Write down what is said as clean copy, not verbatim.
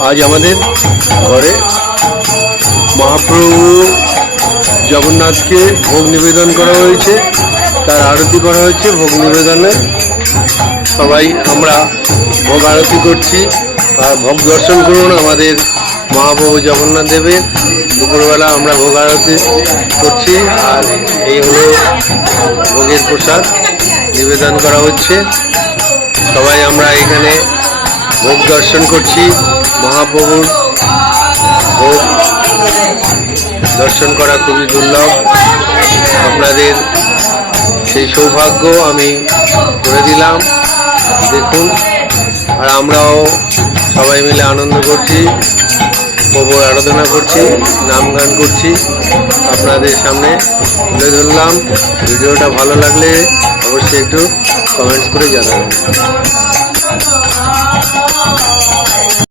আজ আমাদের ঘরে মহাপ্রভু জগন্নাথকে ভোগ নিবেদন করা হয়েছে, তার আরতি করা হয়েছে। ভোগ নিবেদনে সবাই আমরা ভোগ আরতি করছি। আর ভোগ দর্শন করুন আমাদের মহাপ্রভু জগন্নাথ দেবের। দুপুরবেলা আমরা ভোগ আরতি করছি, আর এই হলো ভোগের প্রসাদ নিবেদন করা হচ্ছে। সবাই আমরা এখানে ভোগ দর্শন করছি। মহাপ্রভুর ভোগ দর্শন করা খুবই দুর্লভ। আপনাদের সেই সৌভাগ্য আমি করে দিলাম, দেখুন। আর আমরাও সবাই মিলে আনন্দ করছি, প্রভুর আরাধনা করছি, নাম গান করছি। আপনাদের সামনে তুলে ধরলাম। ভিডিওটা ভালো লাগলে অবশ্যই একটু কমেন্টস করে জানাবেন।